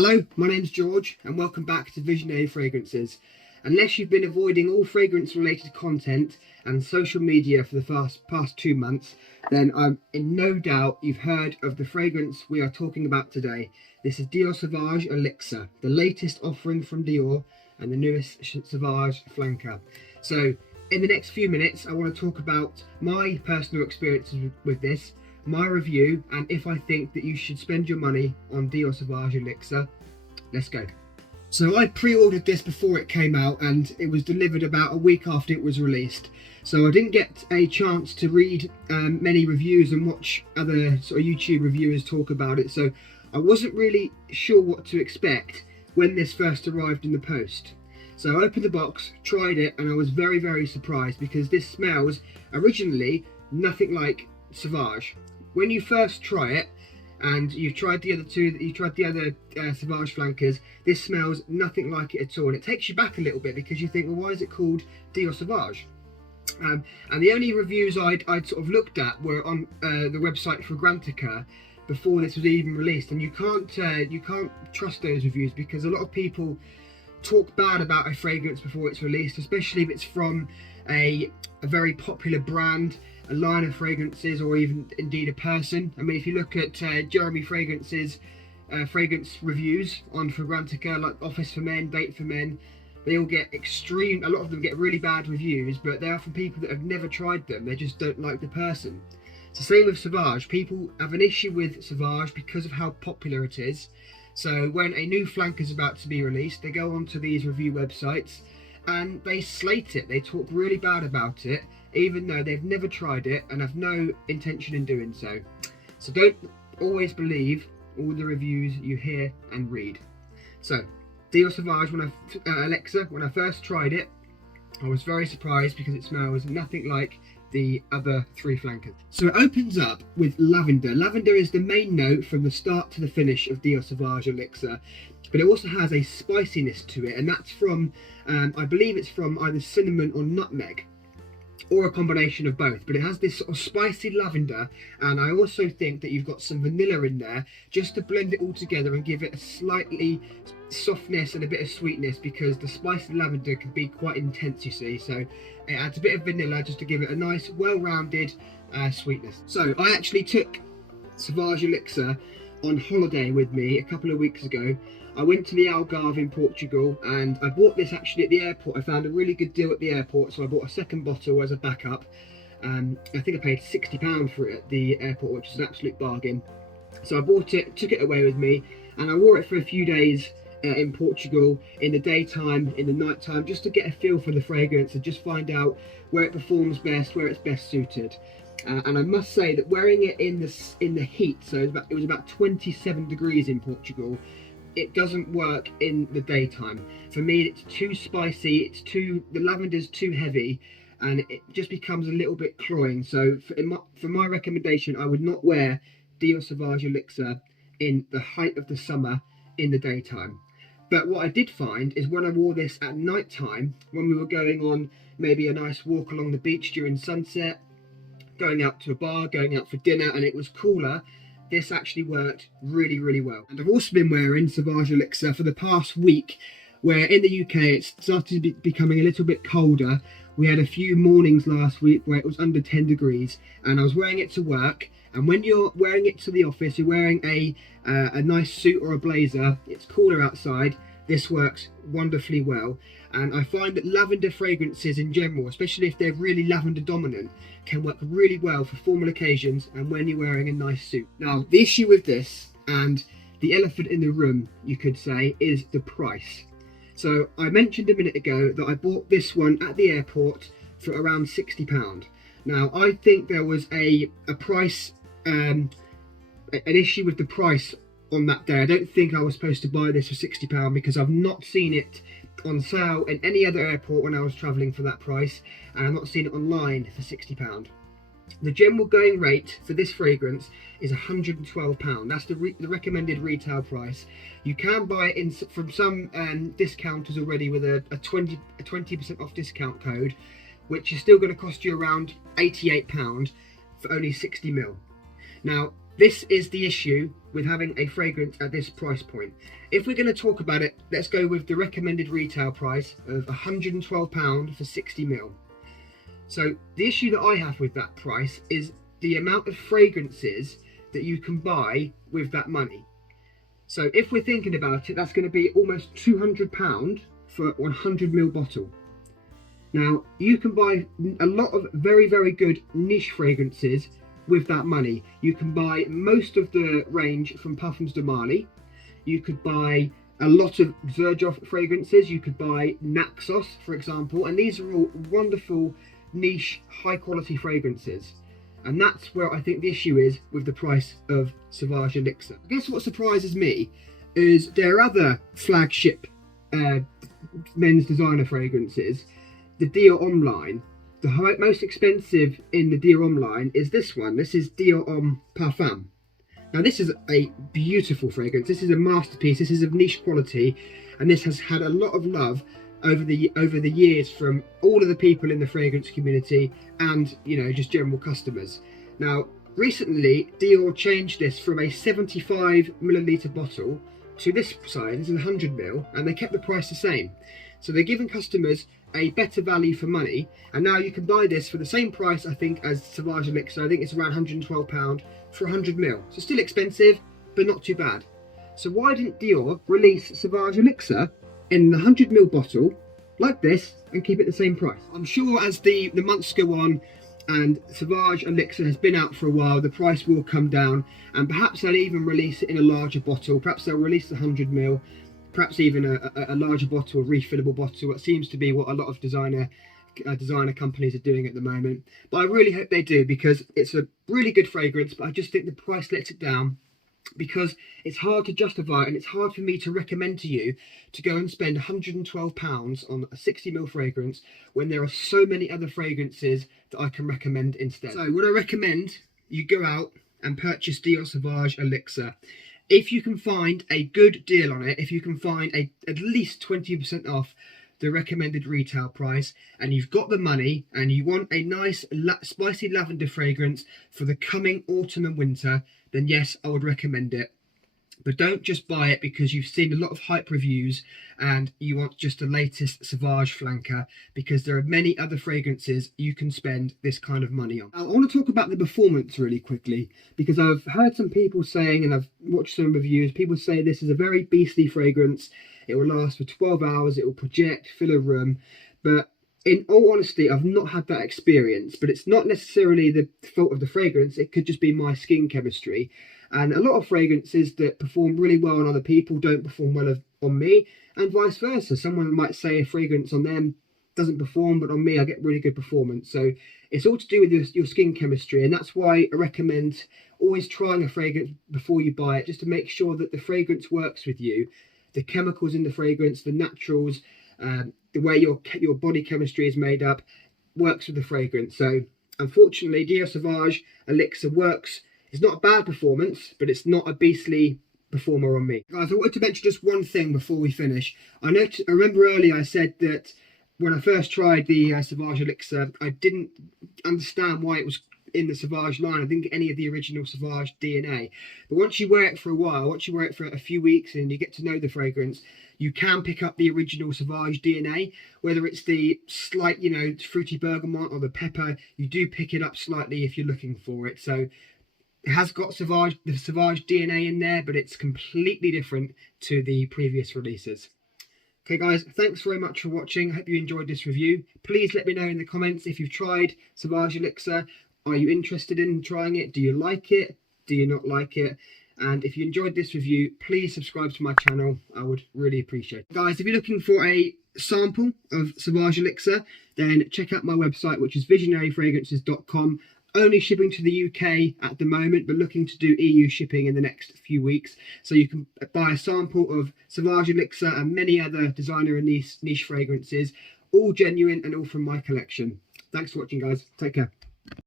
Hello, my name's George and welcome back to Visionary Fragrances. Unless you've been avoiding all fragrance related content and social media for the past 2 months, then I'm in no doubt you've heard of the fragrance we are talking about today. This is Dior Sauvage Elixir, the latest offering from Dior and the newest Sauvage flanker. So in the next few minutes I want to talk about my personal experiences with this, my review, and if I think that you should spend your money on Dior Sauvage Elixir. Let's go. So I pre-ordered this before it came out and it was delivered about a week after it was released. So I didn't get a chance to read many reviews and watch other sort of YouTube reviewers talk about it. So I wasn't really sure what to expect when this first arrived in the post. So I opened the box, tried it, and I was very, very surprised because this smells originally nothing like Sauvage. When you first try it, and you've tried the other Sauvage flankers, this smells nothing like it at all, and it takes you back a little bit because you think, well, why is it called Dior Sauvage? And the only reviews I'd sort of looked at were on the website Fragrantica before this was even released, and you can't trust those reviews because a lot of people talk bad about a fragrance before it's released, especially if it's from a very popular brand, a line of fragrances, or even indeed a person. I mean, if you look at Jeremy Fragrance's fragrance reviews on Fragrantica, like Office for Men, Date for Men, they all get a lot of them get really bad reviews, but they are from people that have never tried them. They just don't like the person. It's the same with Sauvage. People have an issue with Sauvage because of how popular it is. So when a new flanker is about to be released, they go onto these review websites and they slate it. They talk really bad about it, even though they've never tried it and have no intention in doing so. So don't always believe all the reviews you hear and read. So Dior Sauvage Elixir, when I first tried it, I was very surprised because it smells nothing like the other three flankers. So it opens up with lavender. Lavender is the main note from the start to the finish of Dior Sauvage Elixir, but it also has a spiciness to it, and that's from, I believe it's from either cinnamon or nutmeg, or a combination of both, but it has this sort of spicy lavender, and I also think that you've got some vanilla in there just to blend it all together and give it a slightly softness and a bit of sweetness, because the spicy lavender can be quite intense, you see. So it adds a bit of vanilla just to give it a nice well-rounded sweetness. So I actually took Sauvage Elixir on holiday with me a couple of weeks ago. I went to the Algarve in Portugal and I bought this actually at the airport. I found a really good deal at the airport, so I bought a second bottle as a backup. I think I paid £60 for it at the airport, which is an absolute bargain. So I bought it, took it away with me, and I wore it for a few days in Portugal, in the daytime, in the nighttime, just to get a feel for the fragrance and just find out where it performs best, where it's best suited. And I must say that wearing it in the heat, so it was about 27 degrees in Portugal, it doesn't work in the daytime. For me, it's too spicy, the lavender's too heavy, and it just becomes a little bit cloying. So for my recommendation, I would not wear Dior Sauvage Elixir in the height of the summer in the daytime. But what I did find is when I wore this at night time, when we were going on maybe a nice walk along the beach during sunset, going out to a bar, going out for dinner, and it was cooler, this actually worked really, really well. And I've also been wearing Sauvage Elixir for the past week, where in the UK it started to be becoming a little bit colder. We had a few mornings last week where it was under 10 degrees, and I was wearing it to work. And when you're wearing it to the office, you're wearing a nice suit or a blazer, it's cooler outside, this works wonderfully well. And I find that lavender fragrances in general, especially if they're really lavender dominant, can work really well for formal occasions and when you're wearing a nice suit. Now, the issue with this, and the elephant in the room, you could say, is the price. So I mentioned a minute ago that I bought this one at the airport for around £60. Now, I think there was an issue with the price on that day. I don't think I was supposed to buy this for £60 because I've not seen it on sale in any other airport when I was travelling for that price, and I've not seen it online for £60. The general going rate for this fragrance is £112. That's the recommended retail price. You can buy it from some discounters already with a 20% off discount code, which is still going to cost you around £88 for only 60ml. Now, this is the issue with having a fragrance at this price point. If we're going to talk about it, let's go with the recommended retail price of £112 for 60ml. So the issue that I have with that price is the amount of fragrances that you can buy with that money. So if we're thinking about it, that's going to be almost £200 for a 100ml bottle. Now, you can buy a lot of very, very good niche fragrances with that money. You can buy most of the range from Parfums de Marly. You could buy a lot of Xerjoff fragrances. You could buy Naxos, for example, and these are all wonderful, niche, high-quality fragrances. And that's where I think the issue is with the price of Sauvage Elixir. I guess what surprises me is there are other flagship men's designer fragrances. The Dior Homme line, the most expensive in the Dior Homme line is this one. This is Dior Homme Parfum. Now this is a beautiful fragrance. This is a masterpiece. This is of niche quality, and this has had a lot of love over the years from all of the people in the fragrance community and, you know, just general customers. Now recently Dior changed this from a 75ml bottle to this size. This is 100ml, and they kept the price the same. So they're giving customers a better value for money, and now you can buy this for the same price, I think, as Sauvage Elixir. I think it's around £112 for 100ml. So still expensive, but not too bad. So why didn't Dior release Sauvage Elixir in the 100ml bottle like this and keep it the same price? I'm sure as the months go on and Sauvage Elixir has been out for a while, the price will come down, and perhaps they'll even release it in a larger bottle. Perhaps they'll release the 100ml, perhaps even a larger bottle, a refillable bottle. That seems to be what a lot of designer companies are doing at the moment. But I really hope they do, because it's a really good fragrance, but I just think the price lets it down, because it's hard to justify it, and it's hard for me to recommend to you to go and spend £112 on a 60ml fragrance when there are so many other fragrances that I can recommend instead. So would I recommend you go out and purchase Dior Sauvage Elixir? If you can find a good deal on it, if you can find at least 20% off the recommended retail price, and you've got the money and you want a nice spicy lavender fragrance for the coming autumn and winter, then yes, I would recommend it. But don't just buy it because you've seen a lot of hype reviews and you want just the latest Sauvage flanker, because there are many other fragrances you can spend this kind of money on. Now, I want to talk about the performance really quickly, because I've heard some people saying, and I've watched some reviews, people say this is a very beastly fragrance. It will last for 12 hours, it will project, fill a room. But in all honesty, I've not had that experience, but it's not necessarily the fault of the fragrance. It could just be my skin chemistry. And a lot of fragrances that perform really well on other people don't perform well on me, and vice versa. Someone might say a fragrance on them doesn't perform, but on me I get really good performance. So it's all to do with your skin chemistry, and that's why I recommend always trying a fragrance before you buy it, just to make sure that the fragrance works with you. The chemicals in the fragrance, the naturals, the way your body chemistry is made up works with the fragrance. So unfortunately, Dior Sauvage Elixir works. It's not a bad performance, but it's not a beastly performer on me. Guys, I wanted to mention just one thing before we finish. I remember earlier I said that when I first tried the Sauvage Elixir, I didn't understand why it was in the Sauvage line. I didn't get any of the original Sauvage DNA. But once you wear it for a while, once you wear it for a few weeks and you get to know the fragrance, you can pick up the original Sauvage DNA, whether it's the slight, you know, fruity bergamot or the pepper. You do pick it up slightly if you're looking for it. So it has got the Sauvage DNA in there, but it's completely different to the previous releases. Okay guys, thanks very much for watching. I hope you enjoyed this review. Please let me know in the comments if you've tried Sauvage Elixir. Are you interested in trying it? Do you like it? Do you not like it? And if you enjoyed this review, please subscribe to my channel. I would really appreciate it. Guys, if you're looking for a sample of Sauvage Elixir, then check out my website, which is visionaryfragrances.com. Only shipping to the UK at the moment, but looking to do EU shipping in the next few weeks. So you can buy a sample of Sauvage Elixir and many other designer and niche fragrances, all genuine and all from my collection. Thanks for watching, guys. Take care.